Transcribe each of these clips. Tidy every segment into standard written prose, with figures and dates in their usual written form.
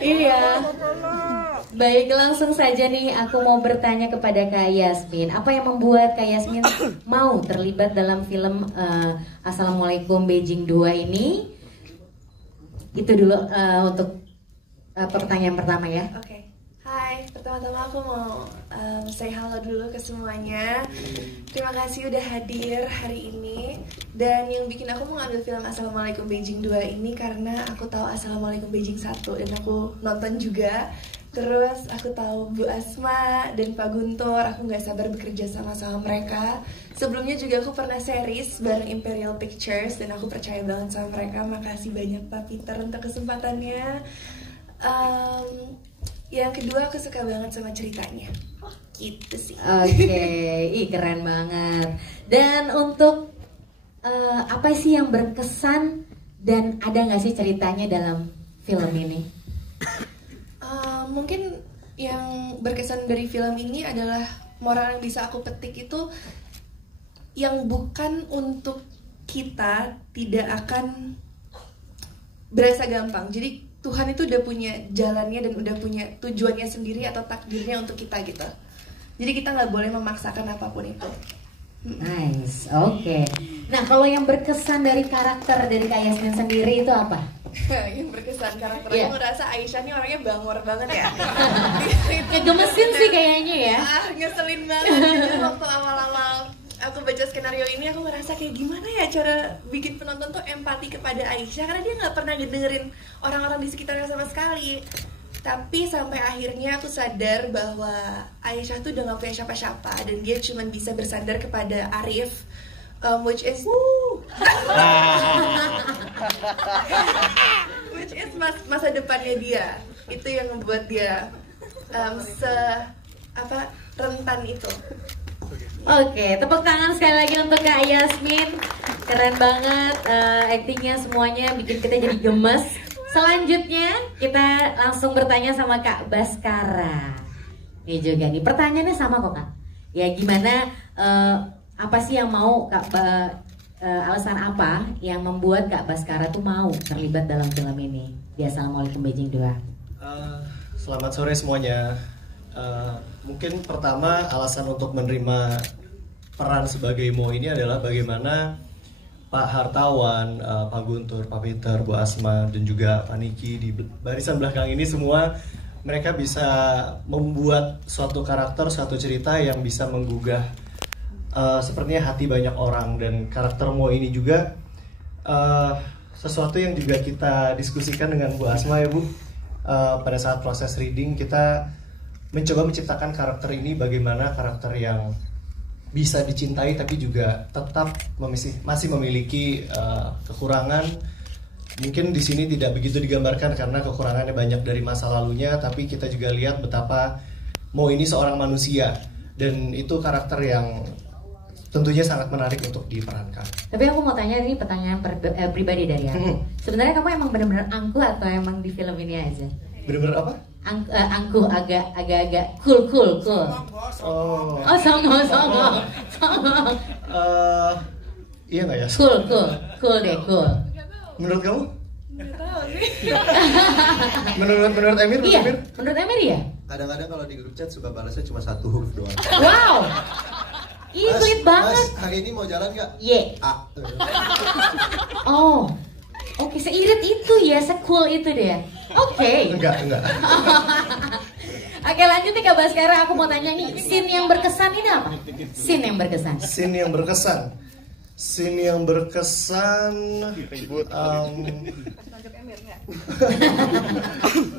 Iya. Baik, langsung saja nih aku mau bertanya kepada Kak Yasmin. Apa yang membuat Kak Yasmin mau terlibat dalam film Assalamualaikum Beijing 2 ini? Itu dulu untuk pertanyaan pertama ya. Oke. Hai, pertama-tama aku mau say halo dulu ke semuanya. Terima kasih udah hadir hari ini. Dan yang bikin aku mau ngambil film Assalamualaikum Beijing 2 ini karena aku tahu Assalamualaikum Beijing 1 dan aku nonton juga. Terus aku tahu Bu Asma dan Pak Guntur, aku nggak sabar bekerja sama-sama mereka. Sebelumnya juga aku pernah series bareng Imperial Pictures dan aku percaya banget sama mereka. Makasih banyak Pak Peter untuk kesempatannya. Yang kedua aku suka banget sama ceritanya. Gitu sih. Oke, ih keren banget. Dan untuk apa sih yang berkesan dan ada nggak sih ceritanya dalam film ini? Mungkin yang berkesan dari film ini adalah moral yang bisa aku petik itu yang bukan untuk kita tidak akan berasa gampang. Jadi Tuhan itu udah punya jalannya dan udah punya tujuannya sendiri atau takdirnya untuk kita gitu. Jadi kita nggak boleh memaksakan apapun itu. Nice, oke. Nah kalau yang berkesan dari karakter dari Kak Yasmin sendiri itu apa? Yang berkesan karakternya, aku ngerasa Aisyah nih orangnya bangor banget ya. Ngegemesin sih kayaknya ya. Ngeselin banget. Jadi waktu awal-awal aku baca skenario ini aku ngerasa kayak gimana ya cara bikin penonton tuh empati kepada Aisyah karena dia nggak pernah dengerin orang-orang di sekitarnya sama sekali. Tapi sampai akhirnya aku sadar bahwa Aisyah tuh udah gak punya siapa-siapa dan dia cuma bisa bersandar kepada Arif, which is masa depannya dia. Itu yang membuat dia rentan itu. Oke, tepuk tangan sekali lagi untuk Kak Yasmin. Keren banget aktingnya semuanya bikin kita jadi gemes. Selanjutnya kita langsung bertanya sama Kak Baskara. Ini juga nih pertanyaannya sama kok Kak. Ya gimana apa sih yang mau Kak alasan apa yang membuat Kak Baskara tuh mau terlibat dalam film ini di Assalamualaikum Beijing 2? Selamat sore semuanya. Mungkin pertama alasan untuk menerima peran sebagai Mo ini adalah bagaimana Pak Hartawan, Pak Guntur, Pak Peter, Bu Asma, dan juga Pak Niki di barisan belakang ini semua mereka bisa membuat suatu karakter, suatu cerita yang bisa menggugah sepertinya hati banyak orang. Dan karakter Mo ini juga sesuatu yang juga kita diskusikan dengan Bu Asma ya Bu. Pada saat proses reading kita mencoba menciptakan karakter ini bagaimana karakter yang bisa dicintai tapi juga tetap masih memiliki kekurangan. Mungkin di sini tidak begitu digambarkan karena kekurangannya banyak dari masa lalunya, tapi kita juga lihat betapa Mo ini seorang manusia dan itu karakter yang tentunya sangat menarik untuk diperankan. Tapi aku mau tanya ini pertanyaan pribadi dari aku. Sebenarnya kamu emang benar-benar angkuh atau emang di film ini aja? Bener-bener apa? Angkuh agak cool. Oh, songong. iya nggak ya? Cool deh. Menurut kamu? Nggak tahu sih. menurut Emir? Iya, menurut Emir ya? Kadang-kadang kalau di grup chat suka balasnya cuma satu huruf doang. Wow, ih pelit banget. Mas, hari ini mau jalan nggak? Y. A. Oh, oke, seirit itu ya, secool itu dia. Oke. Enggak. Oke, lanjut nih Kak Baskara, aku mau tanya nih, scene yang berkesan ini apa? Scene yang berkesan.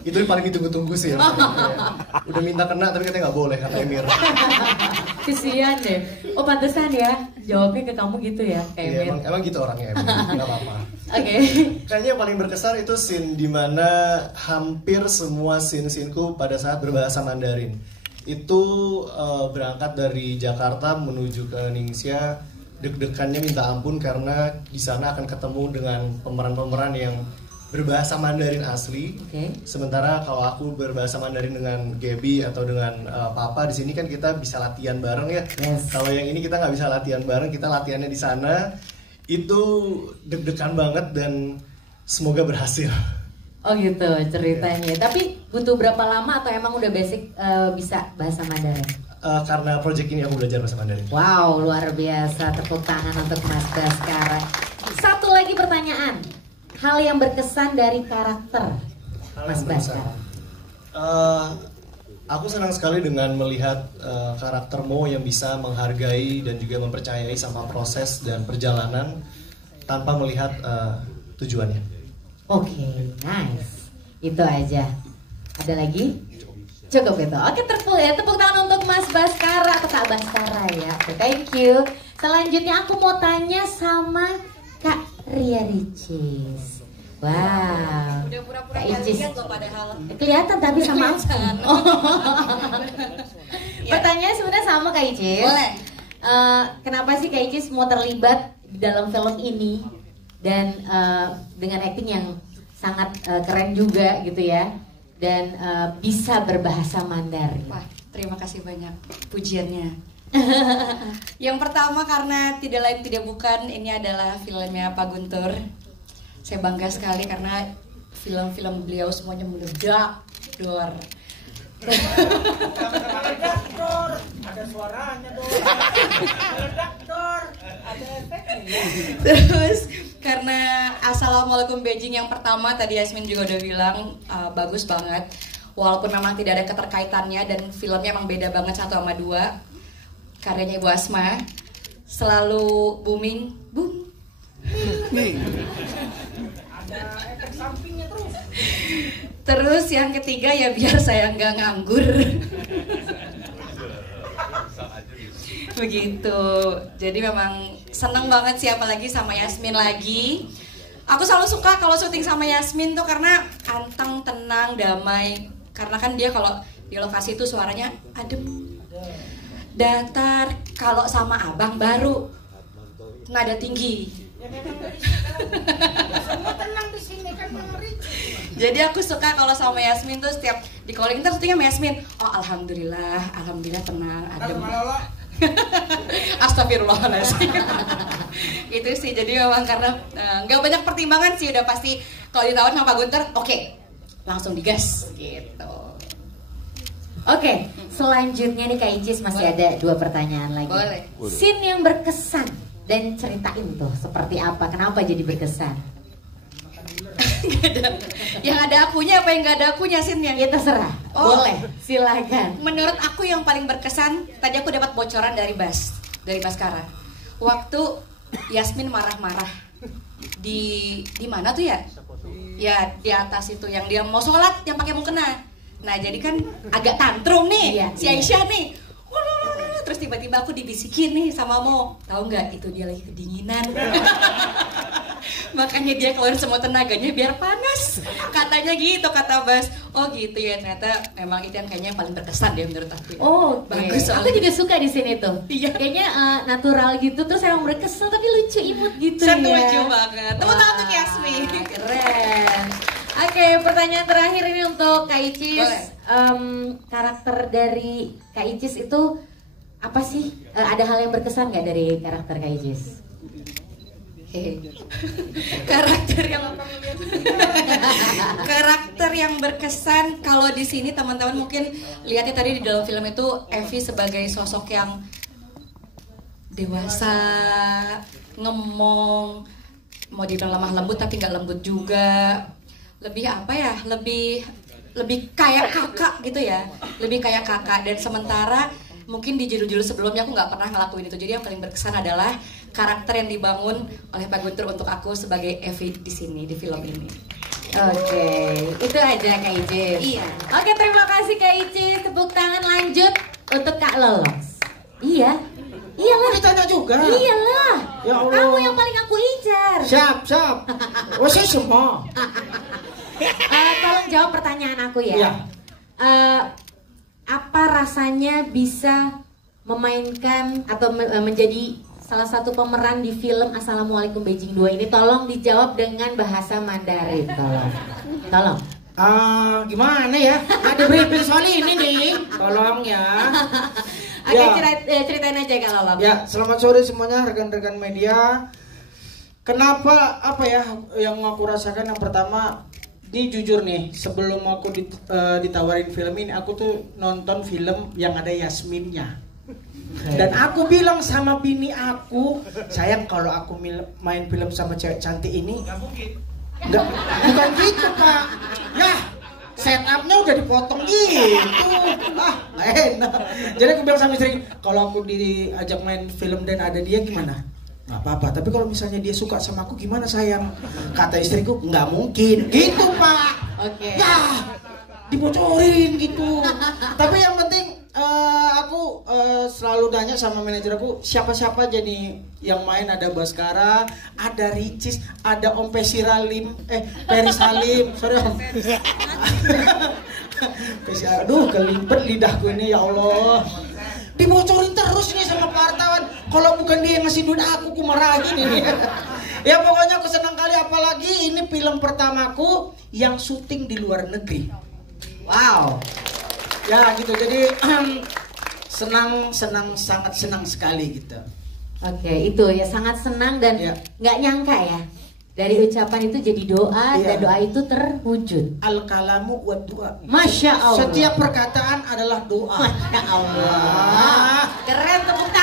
Itu yang paling ditunggu-tunggu sih ya. Udah minta kena tapi katanya nggak boleh kata Emir. Kesian deh. Oh pantesan ya jawabnya ke kamu gitu ya kayak Iya, emang gitu orangnya Emir. Nggak apa-apa. Oke. Kayaknya yang paling berkesan itu scene dimana hampir semua scene-sceneku pada saat berbahasa Mandarin itu berangkat dari Jakarta menuju ke Ningxia. Deg-degannya minta ampun karena di sana akan ketemu dengan pemeran-pemeran yang berbahasa Mandarin asli. Sementara kalau aku berbahasa Mandarin dengan Gaby atau dengan Papa di sini kan kita bisa latihan bareng ya. Kalau yang ini kita nggak bisa latihan bareng, kita latihannya di sana. Itu deg-degan banget dan semoga berhasil. Oh gitu ceritanya. Tapi butuh berapa lama atau emang udah basic bisa bahasa Mandarin? Karena project ini aku belajar bahasa Mandarin. Wow, luar biasa. Tepuk tangan untuk Mas Baskara. Satu lagi pertanyaan. Hal yang berkesan dari karakter Mas Baskara. Aku senang sekali dengan melihat karakter Mo yang bisa menghargai dan juga mempercayai sama proses dan perjalanan tanpa melihat tujuannya. Oke, nice. Itu aja. Ada lagi? Cukup itu. Oke, tepuk tangan untuk Mas Baskara atau Kak Baskara ya. Oke, thank you. Selanjutnya aku mau tanya sama Kak Ria Ricis. Wow. Udah pura-pura Kak gak Icis. lihat loh padahal. Kelihatan tapi sama aku. Oh. Pertanyaannya sebenarnya sama Kak Icis. Boleh. Kenapa sih Kak Icis mau terlibat di dalam film ini dan dengan acting yang sangat keren juga gitu ya, dan bisa berbahasa Mandarin? Wah, terima kasih banyak pujiannya. Yang pertama karena tidak lain tidak bukan ini adalah filmnya Pak Guntur. Saya bangga sekali karena film-film beliau semuanya meledak, dor. Ada suaranya dong. Redaktor, ada efeknya. Terus karena Assalamualaikum Beijing yang pertama tadi Yasmin juga udah bilang bagus banget. Walaupun memang tidak ada keterkaitannya dan filmnya emang beda banget satu sama dua. Karyanya Ibu Asma selalu booming, boom. Ada efek sampingnya terus. Terus yang ketiga ya biar saya nggak nganggur. Begitu. Jadi memang seneng banget sih apalagi sama Yasmin lagi. Aku selalu suka kalau syuting sama Yasmin tuh karena anteng, tenang, damai. Karena kan dia kalau di lokasi itu suaranya adem, datar. Kalau sama Abang baru nada tinggi. Ya memang semua tenang di sini kan Bang Rich. Jadi aku suka kalau sama Yasmin tuh setiap di calling terus syutingnya sama Yasmin. Oh alhamdulillah tenang, adem. Astagfirullahaladzim. Itu sih jadi memang karena nggak banyak pertimbangan sih, udah pasti kalau ditawar sama Pak Guntur, oke, langsung digas gitu. Oke, selanjutnya nih Kak Icis masih ada 2 pertanyaan lagi. Boleh. Scene yang berkesan dan ceritain tuh seperti apa, kenapa jadi berkesan? Yang ada akunya apa yang nggak ada akunya scene-nya? Ya terserah, Oh. boleh, silakan. Menurut aku yang paling berkesan, tadi aku dapat bocoran dari Baskara. Waktu Yasmin marah-marah di mana tuh ya? Ya di atas itu yang dia mau sholat yang pakai mukena. Nah jadi kan agak tantrum nih Iya, si Aisyah nih. Terus tiba-tiba aku dibisikin nih sama Mo, tahu nggak itu dia lagi kedinginan. Makanya dia keluar semua tenaganya biar panas. Katanya gitu kata Bas. Oh gitu ya, ternyata memang itu yang kayaknya yang paling berkesan deh menurut aku. Oh, bagus. Aku juga suka di sini tuh. Iya. Kayaknya natural gitu, terus emang berkesan tapi lucu, imut gitu Satu ya. lucu banget. Tepuk tangan untuk Yasmin. Keren. Oke, pertanyaan terakhir ini untuk Kak Icis. Boleh. Karakter dari Kak Icis itu apa sih? Ada hal yang berkesan nggak dari karakter Kak Icis? karakter yang berkesan kalau di sini teman-teman mungkin lihatnya tadi di dalam film itu Evi sebagai sosok yang dewasa, ngemong, mau dibilang lemah lembut tapi nggak lembut juga, lebih apa ya, lebih kayak kakak gitu ya, lebih kayak kakak. Dan sementara mungkin di judul-judul sebelumnya aku nggak pernah ngelakuin itu. Jadi yang paling berkesan adalah karakter yang dibangun oleh Pak Guntur untuk aku sebagai Evi di sini di film ini. Oke, itu aja Kak Icis. Iya. Oke, terima kasih Kak Icis. Tepuk tangan lanjut untuk Kak Lolos. Iya. Iyalah. Ditanya juga. Iyalah. Ya Allah. Kamu yang paling aku incar. Siap. Oh saya semua. Tolong jawab pertanyaan aku ya. Iya. Apa rasanya bisa memainkan atau menjadi salah satu pemeran di film Assalamualaikum Beijing 2 ini? Tolong dijawab dengan bahasa Mandarin, tolong. Gimana ya? Ada briefing soal ini nih. Tolong ya. Oke, Ya. ceritain aja kalau lo. Ya, selamat sore semuanya rekan-rekan media. Kenapa apa ya yang aku rasakan yang pertama ini jujur nih, sebelum aku ditawarin film ini, aku tuh nonton film yang ada Yasminnya. Dan aku bilang sama bini aku, sayang kalau aku main film sama cewek cantik ini, nggak, bukan gitu Pak. Ya, setupnya udah dipotong gitu. Nggak enak. Jadi aku bilang sama istri, kalau aku diajak main film dan ada dia gimana? Nggak apa-apa, tapi kalau misalnya dia suka sama aku gimana sayang? Kata istriku, nggak mungkin. Gitu Pak. Oke. Ya, dibocorin gitu. Tapi yang penting aku selalu tanya sama manajer aku, siapa-siapa jadi yang main. Ada Baskara, ada Ricis, ada Om Pesiralim, Peri Salim, sorry Om. Aduh, kelibet lidahku ini, ya Allah. Dibocorin terus nih sama Pak Hartawan. Kalau bukan dia yang ngasih duit aku marahin ini. Ya pokoknya aku senang kali, apalagi ini film pertamaku yang syuting di luar negeri. Wow. Ya gitu, jadi sangat senang sekali gitu. Oke, itu ya sangat senang dan Ya. nggak nyangka ya. Dari ucapan itu jadi doa dan doa itu terwujud. Al-kalamu wa doa. Masya Allah. Setiap perkataan adalah doa. Masya Allah. Keren, tepuk tangan.